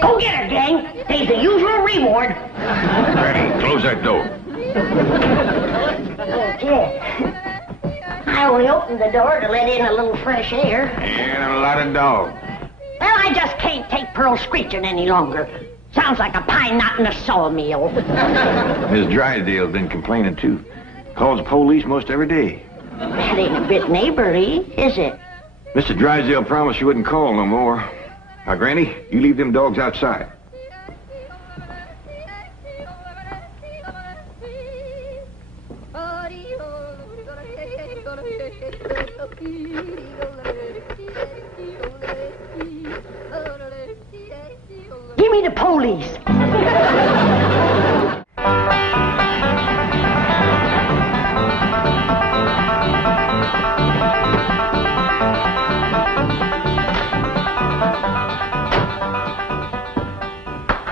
Go get her, gang. There's the usual reward. Granny, close that door. Okay. I only opened the door to let in a little fresh air. And a lot of dogs. Well, I just can't take Pearl screeching any longer. Sounds like a pine knot in a sawmill. Miss Drysdale's been complaining, too. Calls the police most every day. That ain't a bit neighborly, is it? Mr. Drysdale promised she wouldn't call no more. Now, Granny, you leave them dogs outside. Give me the police.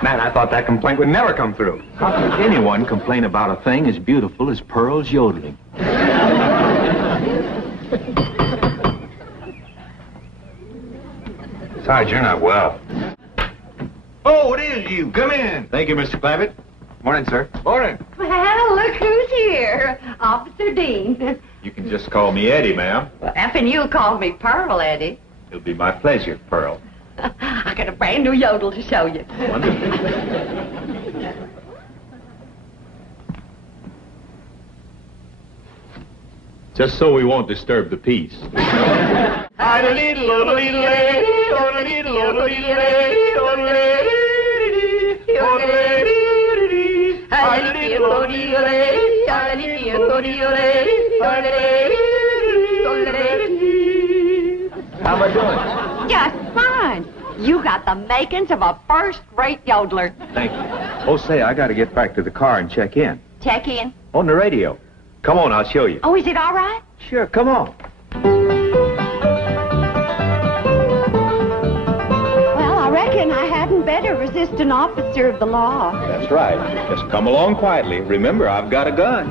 Man, I thought that complaint would never come through. How could anyone complain about a thing as beautiful as Pearl's yodeling? Besides, you're not well. Oh, it is you. Come in. Thank you, Mr. Clavitt. Morning, sir. Morning. Well, look who's here. Officer Dean. You can just call me Eddie, ma'am. Well, effing you called me Pearl, Eddie. It'll be my pleasure, Pearl. I got a brand new yodel to show you. Wonderful. Just so we won't disturb the peace. How am I doing? Just fine. You got the makings of a first-rate yodeler. Thank you. Oh, say, I got to get back to the car and check in. Check in. On the radio. Come on, I'll show you. Oh, is it all right? Sure, come on. Well, I reckon I hadn't better resist an officer of the law. That's right. Just come along quietly. Remember, I've got a gun.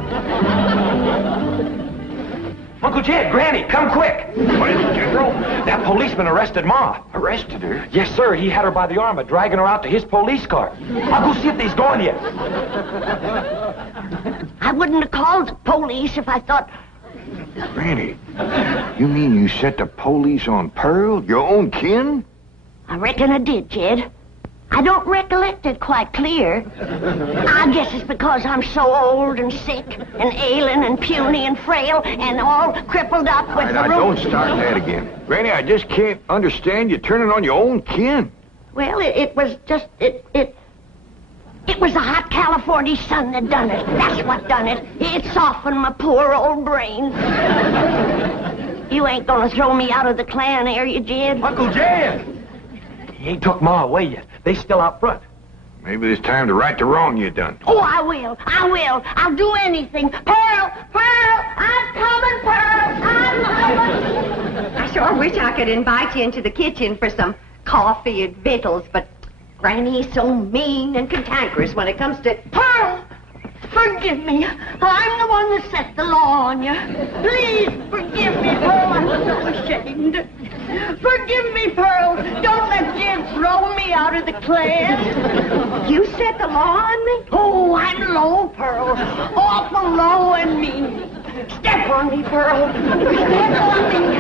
Uncle Jed, Granny, come quick. What is it, General? That policeman arrested Ma. Arrested her? Yes, sir. He had her by the arm, dragging her out to his police car. I'll go see if he's gone yet. I wouldn't have called the police if I thought... Granny, you mean you set the police on Pearl, your own kin? I reckon I did, Jed. I don't recollect it quite clear. I guess it's because I'm so old and sick and ailing and puny and frail and all crippled up with All right, the now, don't start that again. Granny, I just can't understand you turning on your own kin. Well, it was just... It was the hot California sun that done it. That's what done it. It softened my poor old brain. You ain't gonna throw me out of the clan, are you, Jed? Uncle Jed! He ain't took Ma away yet. They still out front. Maybe it's time to right the wrong you done. Oh, I will. I'll do anything. Pearl! I'm coming, Pearl! I'm coming! I sure wish I could invite you into the kitchen for some coffee and victuals, but Granny's so mean and cantankerous when it comes to... Pearl! Forgive me. I'm the one that set the law on you. Please forgive me, Pearl. I'm so ashamed. Forgive me, Pearl. Don't let Jim throw me out of the clan. You set the law on me? Oh, I'm low, Pearl. Awful low and mean. Step on me, Pearl. Step on me.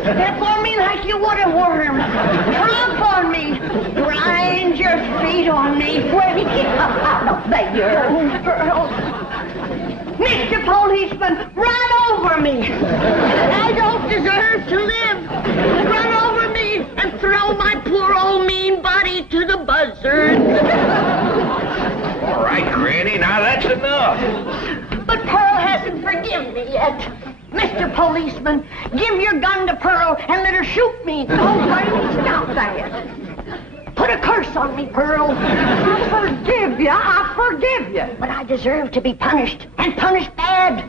Step on me like you would a worm. Trump on me. Grind your feet on me. There, Pearl. Mr. Policeman, run over me. I don't deserve to live. Run over me and throw my poor old mean body to the buzzards. All right, Granny, now that's enough. But Pearl hasn't forgiven me yet. Mr. Policeman, give your gun to Pearl and let her shoot me. Oh, Granny, stop that. Put a curse on me, Pearl. I forgive you. But I deserve to be punished, and punished bad.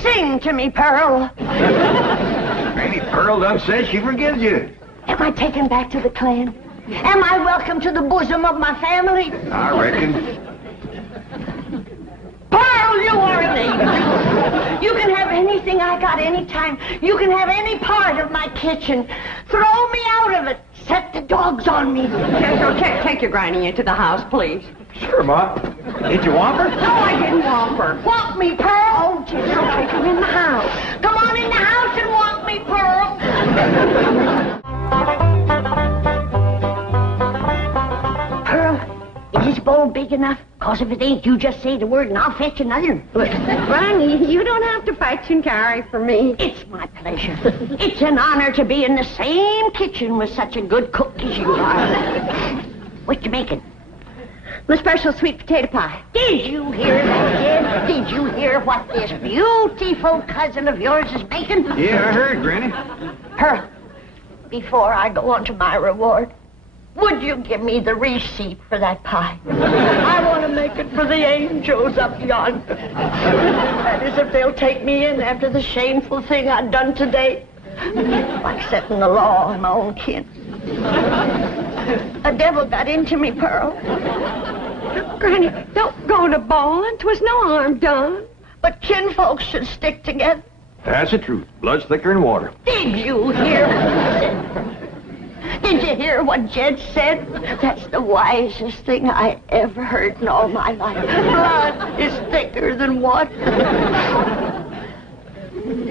Sing to me, Pearl. Granny, Pearl done said she forgives you. Am I taken back to the clan? Am I welcome to the bosom of my family? I reckon. Pearl, you are an angel. You can have I got any time. You can have any part of my kitchen. Throw me out of it. Set the dogs on me. Take your granny into the house, please. Sure, Ma. Did you want her? No, I didn't want her. Walk me, Pearl. Oh, Jess, okay, come in the house. Come on in the house and walk me, Pearl. Pearl, is this bowl big enough? 'Cause if it ain't, you just say the word and I'll fetch another. Granny, you don't have to fetch and carry for me. It's my pleasure. It's an honor to be in the same kitchen with such a good cook as you are. What you making? The special sweet potato pie. Did you hear that, kid? Did you hear what this beautiful cousin of yours is making? Yeah, I heard, Granny. Pearl, before I go on to my reward, would you give me the receipt for that pie? I want to make it for the angels up yonder. That is, if they'll take me in after the shameful thing I've done today. Like setting the law on my own kin. A devil got into me, Pearl. Granny, don't go to bawling. 'Twas no harm done. But kinfolks should stick together. That's the truth. Blood's thicker than water. Did you hear what he said? Did you hear what Jed said? That's the wisest thing I ever heard in all my life. Blood is thicker than water.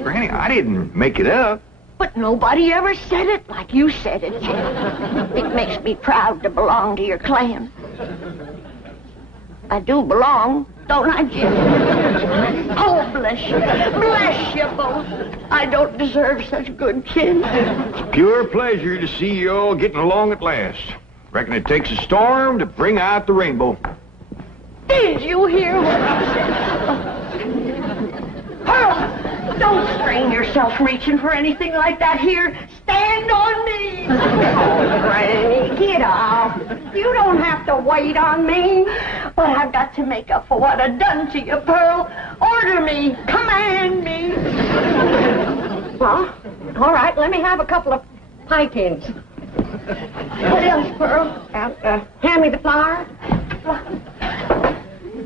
Granny, I didn't make it up. But nobody ever said it like you said it, Jed. It makes me proud to belong to your clan. I do belong, don't I, Jed? Oh, bless you. Bless you both. I don't deserve such good kin. It's a pure pleasure to see you all getting along at last. Reckon it takes a storm to bring out the rainbow. Did you hear what I said? Pearl, don't strain yourself reaching for anything like that here. Stand on me. Oh, Granny, get off. You don't have to wait on me. But I've got to make up for what I've done to you, Pearl. Order me. Command me. Well, all right, let me have a couple of pie tins. What else, Pearl? Hand me the flour.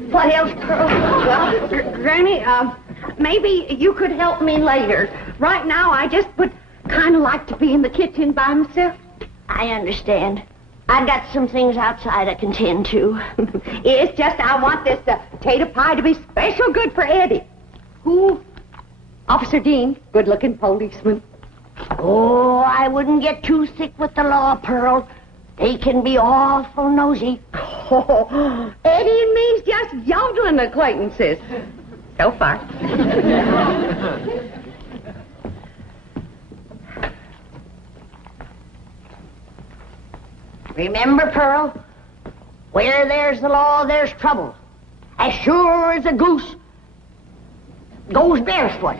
What else, Pearl? Well, Granny, maybe you could help me later. Right now, I just would kind of like to be in the kitchen by myself. I understand. I've got some things outside I can tend to. It's just I want this potato pie to be special good for Eddie. Who? Officer Dean, good-looking policeman. Oh, I wouldn't get too thick with the law, Pearl. They can be awful nosy. Oh, Eddie and me's just yodeling acquaintances. So far. Remember, Pearl, where there's the law, there's trouble. As sure as a goose goes barefoot.